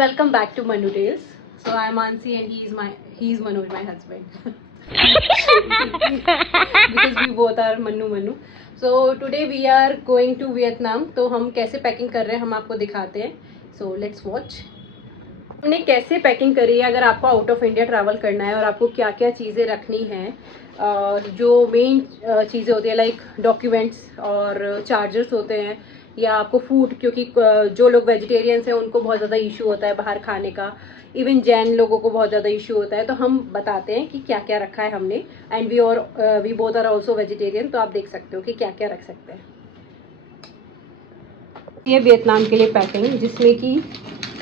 welcome back to Manu Tales. So I'm Mansi and he's Manoj, my husband. Because we both are Manu. So today we are going to Vietnam. तो हम कैसे packing कर रहे हैं हम आपको दिखाते हैं. So let's watch. हमने कैसे पैकिंग करी है. अगर आपको आउट ऑफ इंडिया ट्रैवल करना है और आपको क्या क्या चीज़ें रखनी हैं, जो मेन चीज़ें होती है लाइक डॉक्यूमेंट्स और चार्जर्स होते हैं, या आपको फूड, क्योंकि जो लोग वेजिटेरियंस हैं उनको बहुत ज़्यादा इशू होता है बाहर खाने का, इवन जैन लोगों को बहुत ज़्यादा इशू होता है. तो हम बताते हैं कि क्या क्या रखा है हमने. And we both are also vegetarian, तो आप देख सकते हो कि क्या क्या रख सकते हैं. ये वियतनाम के लिए पैकिंग, जिसमें कि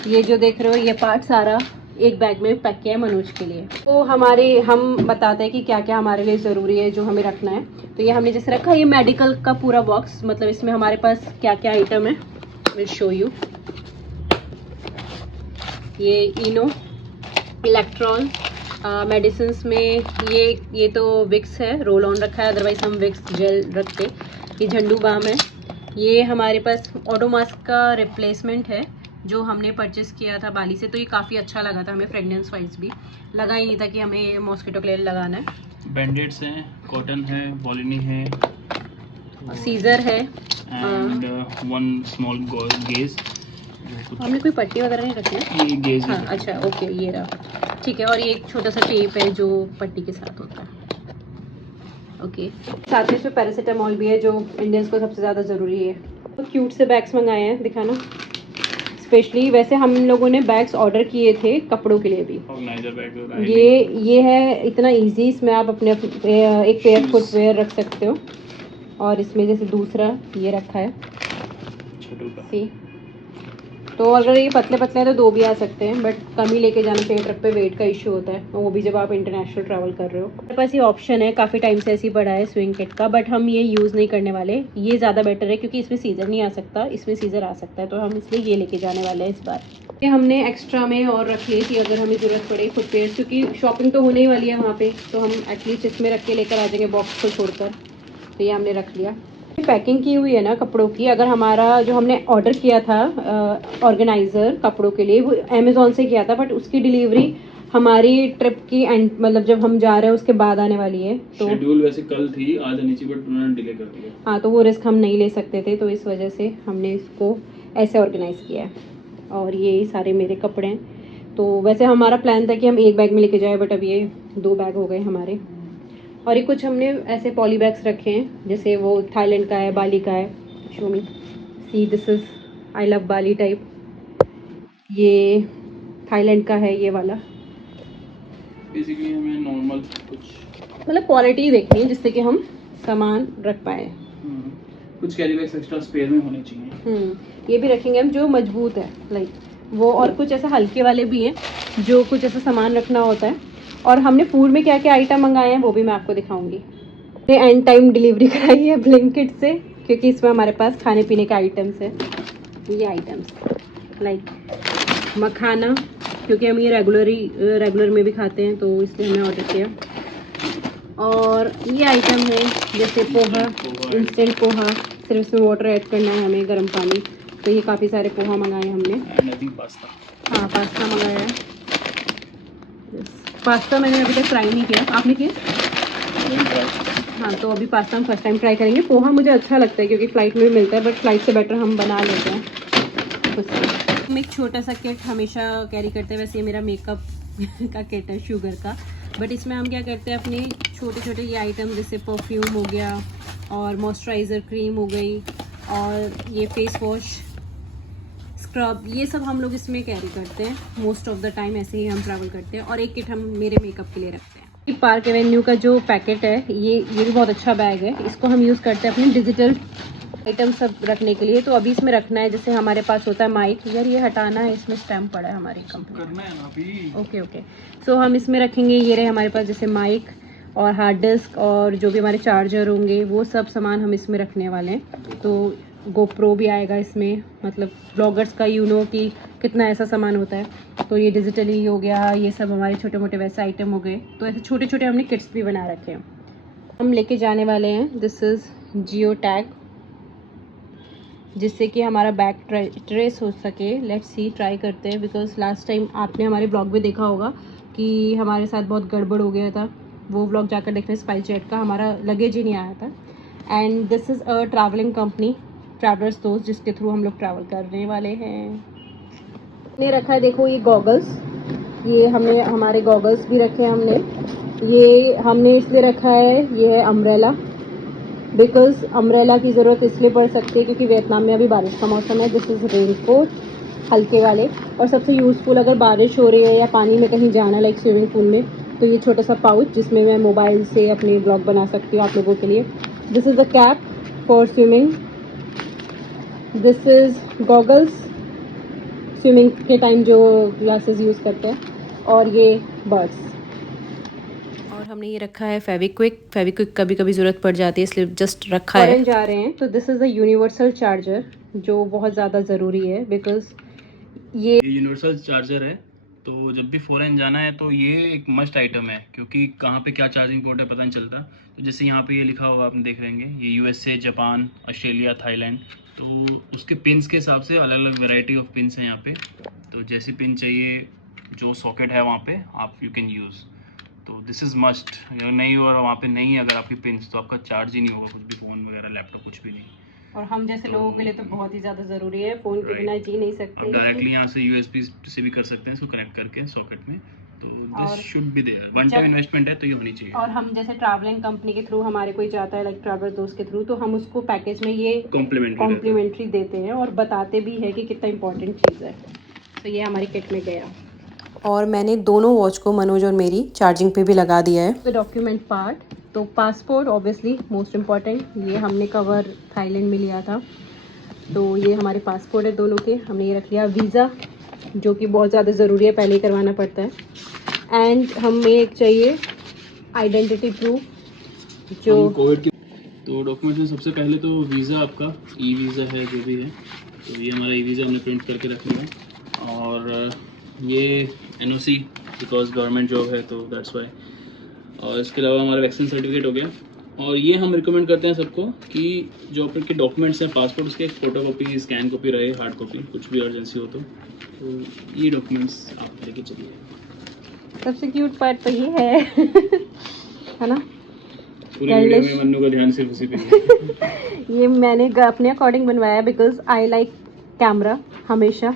ये जो देख रहे हो ये पार्ट सारा एक बैग में पैक किया है मनोज के लिए. तो हम बताते हैं कि क्या क्या हमारे लिए ज़रूरी है जो हमें रखना है. तो ये हमने जैसे रखा, ये मेडिकल का पूरा बॉक्स, मतलब इसमें हमारे पास क्या क्या आइटम है विल शो यू. ये इनो, इलेक्ट्रॉन, मेडिसिन में ये तो विक्स है, रोल ऑन रखा है, अदरवाइज हम विक्स जेल रखते. ये झंडू बाम है. ये हमारे पास ओडोमॉस का रिप्लेसमेंट है जो हमने परचेस किया था बाली से. तो ये काफ़ी अच्छा लगा था हमें, फ्रेगनेंस वाइज भी लगा ही नहीं था कि हमें मॉस्किटो क्लेयर लगाना है. बैंडेड्स हैं, कॉटन है, वॉलिनी है, सीजर है एंड वन स्मॉल गेज. हमने कोई पट्टी वगैरह नहीं रखी है. ये गेज हाँ अच्छा ओके, ये रहा, ठीक है. और ये एक छोटा सा टेप है जो पट्टी के साथ होता है. ओके, साथ में इसमें पैरासीटामोल भी है जो इंडियंस को सबसे ज़्यादा ज़रूरी है. तो क्यूट से बैग्स मंगाए हैं, दिखाना. स्पेशली वैसे हम लोगों ने बैग्स ऑर्डर किए थे कपड़ों के लिए भी. ऑर्गेनाइजर बैग ये है इतना इजी, इसमें आप अपने एक पेयर फुटवेयर रख सकते हो. और इसमें जैसे दूसरा ये रखा है सी. तो अगर ये पतले हैं तो दो भी आ सकते हैं, बट कम ही लेके जाना चाहिए. ट्रिप पे वेट का इशू होता है, वो भी जब आप इंटरनेशनल ट्रैवल कर रहे हो. मेरे पास ये ऑप्शन है, काफ़ी टाइम से ऐसे ही पड़ा है स्विंग किट का, बट हम ये यूज़ नहीं करने वाले. ये ज़्यादा बेटर है क्योंकि इसमें सीज़र नहीं आ सकता, इसमें सीज़र आ सकता है. तो हम इसलिए ये लेके जाने वाले हैं इस बार. ये हमने एक्स्ट्रा में और रख ली थी अगर हमें ज़रूरत पड़े फुटवेयर, क्योंकि शॉपिंग तो होने ही वाली है वहाँ पर. तो हम एटलीस्ट इसमें रख के लेकर आ जाएंगे बॉक्स को छोड़कर. तो ये हमने रख लिया. पैकिंग की हुई है ना कपड़ों की. अगर हमारा जो हमने ऑर्डर किया था ऑर्गेनाइज़र कपड़ों के लिए, वो अमेज़ॉन से किया था, बट उसकी डिलीवरी हमारी ट्रिप की एंड मतलब जब हम जा रहे हैं उसके बाद आने वाली है. तो शेड्यूल वैसे कल थी, आज आनी चाहिए, बट उन्होंने डिले कर दिया. हाँ, तो वो रिस्क हम नहीं ले सकते थे, तो इस वजह से हमने इसको ऐसे ऑर्गेनाइज़ किया है. और ये सारे मेरे कपड़े हैं. तो वैसे हमारा प्लान था कि हम एक बैग में लेके जाए, बट अब ये 2 बैग हो गए हमारे. और ये कुछ हमने ऐसे पॉली बैग्स रखे हैं, जैसे वो थाईलैंड का है, बाली का है. Show me, see this is I love Bali type. ये थाईलैंड का है ये वाला. बेसिकली हमें नॉर्मल कुछ मतलब क्वालिटी देखनी है जिससे कि हम सामान रख पाए. कुछ कैरी बैग्स एक्स्ट्रा स्पेयर में होने चाहिए. ये भी रखेंगे हम जो मजबूत है लाइक वो. और कुछ ऐसे हल्के वाले भी हैं जो कुछ ऐसा सामान रखना होता है. और हमने फूड में क्या क्या आइटम मंगाए हैं वो भी मैं आपको दिखाऊंगी. ये एंड टाइम डिलीवरी कराई है ब्लिंकिट से, क्योंकि इसमें हमारे पास खाने पीने के आइटम्स है. ये आइटम्स लाइक मखाना, क्योंकि हम ये रेगुलर में भी खाते हैं, तो इसलिए हमने ऑर्डर किया. और ये आइटम है जैसे पोहा, इंस्टेंट पोहा, सिर्फ इसमें वाटर ऐड करना है हमें, गर्म पानी. तो ये काफ़ी सारे पोहा मंगाए हमने. हाँ, पास्ता मंगाया है. पास्ता मैंने अभी तक ट्राई नहीं किया, आपने किया? हाँ, तो अभी पास्ता हम फर्स्ट टाइम ट्राई करेंगे. पोहा मुझे अच्छा लगता है क्योंकि फ़्लाइट में भी मिलता है, बट फ्लाइट से बेटर हम बना लेते हैं खुद. हम एक छोटा सा किट हमेशा कैरी करते हैं. वैसे ये मेरा मेकअप का किट है शुगर का, बट इसमें हम क्या करते हैं, अपने छोटे ये आइटम जैसे परफ्यूम हो गया और मॉइस्चराइज़र क्रीम हो गई और ये फेस वॉश, स्क्रब, ये सब हम लोग इसमें कैरी करते हैं मोस्ट ऑफ द टाइम. ऐसे ही हम ट्रैवल करते हैं. और एक किट हम मेरे मेकअप के लिए रखते हैं. पार्क एवेन्यू का जो पैकेट है ये भी बहुत अच्छा बैग है. इसको हम यूज़ करते हैं अपने डिजिटल आइटम सब रखने के लिए. तो अभी इसमें रखना है, जैसे हमारे पास होता है माइक. यार ये हटाना है, इसमें स्टैम्प पड़ा है हमारी कंपनी. ओके. सो हम इसमें रखेंगे, ये रहे हमारे पास जैसे माइक और हार्ड डिस्क और जो भी हमारे चार्जर होंगे वो सब सामान हम इसमें रखने वाले हैं. तो गोप्रो भी आएगा इसमें, मतलब ब्लॉगर्स का कि कितना ऐसा सामान होता है. तो ये डिजिटली हो गया, ये सब हमारे छोटे मोटे वैसे आइटम हो गए. तो ऐसे छोटे हमने किट्स भी बना रखे हैं. हम लेके जाने वाले हैं, दिस इज़ जियो टैग. जिससे कि हमारा बैग ट्रेस हो सके। लेट्स सी, ट्राई करते हैं, बिकॉज लास्ट टाइम आपने हमारे ब्लॉग में देखा होगा कि हमारे साथ बहुत गड़बड़ हो गया था। वो ब्लॉग जाकर देखते हैं स्पाइस जेट का, हमारा लगेज ही नहीं आया था। And this is a travelling company, travellers दोस्त, जिसके थ्रू हम लोग ट्रैवल करने वाले हैं। ने रखा है, देखो ये गॉगल्स, ये हमने हमारे गॉगल्स भी रखे हैं हमने। ये हमने इसलिए रखा है, ये है अम्ब्रेला, बिकॉज अम्ब्रेला की ज़रूरत इसलिए पड़ सकती है क्योंकि वियतनाम में अभी बारिश का मौसम है। दिस इज़ रेन कोट, हल्के वाले, और सबसे यूज़फुल अगर बारिश हो रही है या पानी में कहीं जाना, लाइक स्विमिंग पूल में, तो ये छोटा सा पाउच जिसमें मैं मोबाइल से अपने ब्लॉग बना सकती हूँ आप लोगों के लिए। This is a cap for swimming, this is goggles, swimming के टाइम जो ग्लासेस यूज़ करते हैं, और ये बर्ड्स। और हमने ये रखा है फेविक्विक। फेविक्विक कभी कभी ज़रूरत पड़ जाती है, इसलिए जस्ट रखा है। जा रहे हैं तो this is a universal charger, जो बहुत ज़्यादा ज़रूरी है, बिकॉज ये यूनिवर्सल चार्जर है। तो जब भी फॉरेन जाना है तो ये एक मस्ट आइटम है, क्योंकि कहाँ पे क्या चार्जिंग पोर्ट है पता नहीं चलता। तो जैसे यहाँ पे ये लिखा हुआ आपने देख रहेंगे, ये यूएसए, जापान, ऑस्ट्रेलिया, थाईलैंड, तो उसके पिन्स के हिसाब से अलग अलग वैरायटी ऑफ पिन्स हैं यहाँ पे। तो जैसी पिन चाहिए, जो सॉकेट है वहाँ पे आप यू कैन यूज़। तो दिस इज़ मस्ट, नहीं और वहाँ पे नहीं है अगर आपकी पिन्स, तो आपका चार्ज ही नहीं होगा कुछ भी, फ़ोन वगैरह, लैपटॉप, कुछ भी नहीं। और हम जैसे लोगों के लिए तो बहुत ही ज़्यादा ज़रूरी है, फ़ोन के बिना जी नहीं सकते। डायरेक्टली यहाँ से यूएसबी से भी कर सकते हैं इसको कनेक्ट करके सॉकेट में। तो this should be there, one time investment है तो ये होनी चाहिए। और हम जैसे ट्रैवलिंग कंपनी के थ्रू हमारे कोई जाता है, लाइक ट्रैवलर दोस्त के थ्रू, तो हम उसको पैकेज में ये कॉम्प्लीमेंट्री देते हैं और बताते भी है कि कितना इंपॉर्टेंट चीज़ है। तो ये हमारी किट में गया। और मैंने दोनों वॉच को, मनोज और मेरी, चार्जिंग पे भी लगा दिया है। तो डॉक्यूमेंट पार्ट, तो पासपोर्ट ऑब्वियसली मोस्ट इम्पॉर्टेंट, ये हमने कवर थाईलैंड में लिया था, तो ये हमारे पासपोर्ट है दोनों के। हमने ये रख लिया वीज़ा, जो कि बहुत ज़्यादा ज़रूरी है, पहले ही करवाना पड़ता है। एंड हमें एक चाहिए आइडेंटिटी प्रूफ, जो कोविड की। तो डॉक्यूमेंट्स में सबसे पहले तो वीज़ा, आपका ई वीज़ा है जो भी है, तो ये हमारा ई वीज़ा हमने प्रिंट करके रख लिया। और ये एनओसी, बिकॉज गवर्नमेंट जॉब है तो दैट्स वाई। और इसके अलावा हमारा वैक्सीन सर्टिफिकेट हो गया। और ये हम रिकमेंड करते हैं सबको कि जो आपके डॉक्यूमेंट्स हैं, पासपोर्ट, उसके एक फ़ोटो कॉपी, स्कैन कॉपी रहे, हार्ड कॉपी, कुछ भी अर्जेंसी हो तो ये डॉक्यूमेंट्स आप लेके चलिए। सबसे क्यूट पार्ट तो ये है ना, पूरी वीडियो में मन्नू का ध्यान सिर्फ उसी पे है। ये मैंने अपने अकॉर्डिंग बनवाया, बिकॉज आई लाइक कैमरा हमेशा,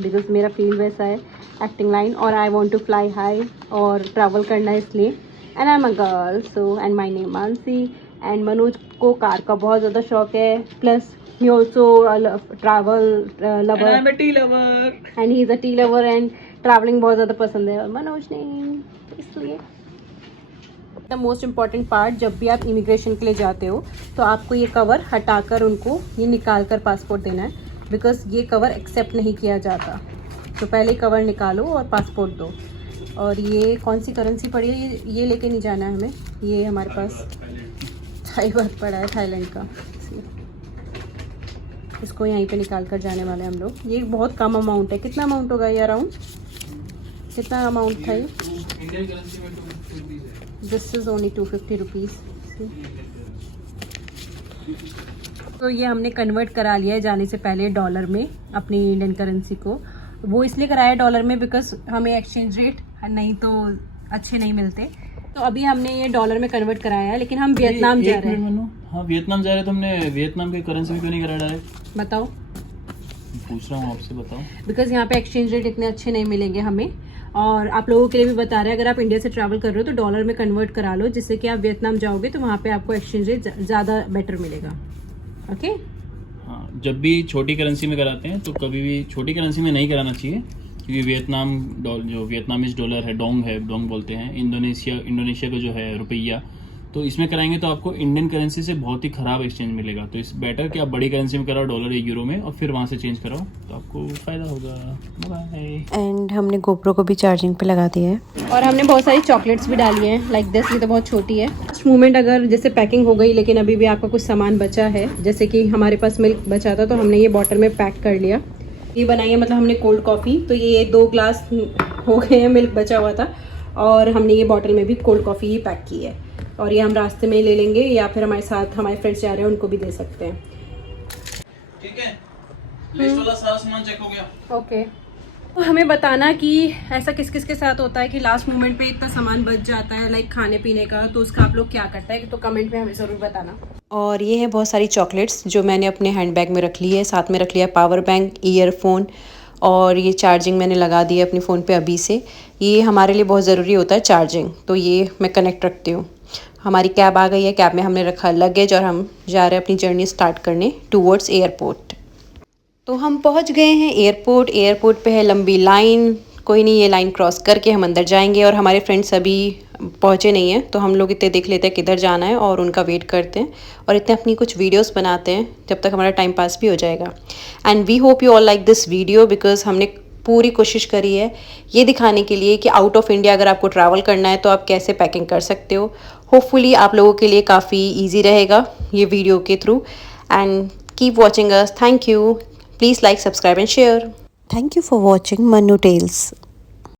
बिकॉज मेरा फील्ड वैसा है, एक्टिंग लाइन, और I want to fly high और ट्रैवल करना है इसलिए। And I am a girl, so and my name Mansi. And Manoj को कार का बहुत ज़्यादा शौक है, plus he also travel lover, and I'm a tea lover, and he is a tea lover, and traveling बहुत ज़्यादा पसंद है मनोज ने, इसलिए। द मोस्ट इम्पॉर्टेंट पार्ट, जब भी आप इमिग्रेशन के लिए जाते हो तो आपको ये कवर हटाकर उनको ये निकाल कर पासपोर्ट देना है, बिकॉज ये कवर एक्सेप्ट नहीं किया जाता। तो पहले कवर निकालो और पासपोर्ट दो। और ये कौन सी करेंसी पड़ी है, ये लेके नहीं जाना है हमें, ये हमारे पास थाई बात पड़ा है, थाईलैंड का, इसको यहीं पे निकाल कर जाने वाले हम लोग। ये बहुत कम अमाउंट है, कितना अमाउंट होगा ये अराउंड, कितना अमाउंट था ये? इंडियन करेंसी में 250 रुपीज़ है। This is only 250 rupees. तो ये हमने कन्वर्ट करा लिया है जाने से पहले डॉलर में, अपनी इंडियन करेंसी को। वो इसलिए कराया डॉलर में बिकॉज हमें एक्सचेंज रेट नहीं तो अच्छे नहीं मिलते, तो अभी हमने ये डॉलर में कन्वर्ट कराया है। लेकिन हम वियतनाम जा रहे हैं। हाँ, वियतनाम जा रहे हैं, तो हमने वियतनाम के करेंसी में क्यों नहीं करा डायरेक्ट? बताओ, पूछ रहा हूँ आपसे, बताओ। बिकॉज यहाँ पे एक्सचेंज रेट इतने अच्छे नहीं मिलेंगे हमें, और आप लोगों के लिए भी बता रहे हैं, अगर आप इंडिया से ट्रैवल कर रहे हो तो डॉलर में कन्वर्ट करा लो, जिससे कि आप वियतनाम जाओगे तो वहाँ पे आपको एक्सचेंज रेट ज़्यादा बेटर मिलेगा। ओके। हाँ, जब भी छोटी करेंसी में कराते हैं तो कभी भी छोटी करेंसी में नहीं कराना चाहिए, क्योंकि वियतनाम जो वियतनामीज डॉलर है, डोंग बोलते हैं। इंडोनेशिया का जो है रुपया, तो इसमें कराएंगे तो आपको इंडियन करेंसी से बहुत ही ख़राब एक्सचेंज मिलेगा। तो इस बेटर कि आप बड़ी करेंसी में कराओ, डॉलर या यूरो में, और फिर वहाँ से चेंज कराओ तो आपको फ़ायदा होगा। बाय। एंड हमने गोप्रो को भी चार्जिंग पे लगा दिया है, और हमने बहुत सारी चॉकलेट्स भी डाली हैं, लाइक दिस। ये तो बहुत छोटी है। फर्स्ट मोमेंट अगर जैसे पैकिंग हो गई, लेकिन अभी भी आपका कुछ सामान बचा है, जैसे कि हमारे पास मिल्क बचा था, तो हमने ये बॉटल में पैक कर लिया। ये बनाई है, मतलब हमने कोल्ड कॉफ़ी, तो ये 2 ग्लास हो गए हैं, मिल्क बचा हुआ था, और हमने ये बॉटल में भी कोल्ड कॉफ़ी ही पैक की है। और ये हम रास्ते में ले लेंगे, या फिर हमारे साथ हमारे फ्रेंड्स जा रहे हैं उनको भी दे सकते हैं। ठीक है। लिस्ट वाला सारा सामान चेक हो गया। ओके, तो हमें बताना कि ऐसा किस किस के साथ होता है कि लास्ट मोमेंट पे इतना सामान बच जाता है लाइक खाने पीने का, तो उसका आप लोग क्या करता है, तो कमेंट में हमें ज़रूर बताना। और ये है बहुत सारी चॉकलेट्स जो मैंने अपने हैंडबैग में रख ली है। साथ में रख लिया पावर बैंक, ईयरफोन, और ये चार्जिंग मैंने लगा दी है अपने फ़ोन पे अभी से। ये हमारे लिए बहुत ज़रूरी होता है चार्जिंग, तो ये मैं कनेक्ट रखती हूँ। हमारी कैब आ गई है, कैब में हमने रखा लगेज और हम जा रहे हैं अपनी जर्नी स्टार्ट करने टूवर्ड्स एयरपोर्ट। तो हम पहुंच गए हैं एयरपोर्ट। एयरपोर्ट पे है लंबी लाइन, कोई नहीं, ये लाइन क्रॉस करके हम अंदर जाएंगे। और हमारे फ्रेंड्स अभी पहुंचे नहीं हैं, तो हम लोग इतने देख लेते हैं किधर जाना है और उनका वेट करते हैं और इतने अपनी कुछ वीडियोस बनाते हैं जब तक हमारा टाइम पास भी हो जाएगा। And we hope you all like this video because हमने पूरी कोशिश करी है ये दिखाने के लिए कि आउट ऑफ इंडिया अगर आपको ट्रैवल करना है तो आप कैसे पैकिंग कर सकते हो। होपफुली आप लोगों के लिए काफ़ी ईजी रहेगा ये वीडियो के through. And keep watching us. Thank you. Please like, subscribe and share. Thank you for watching Manu Tales.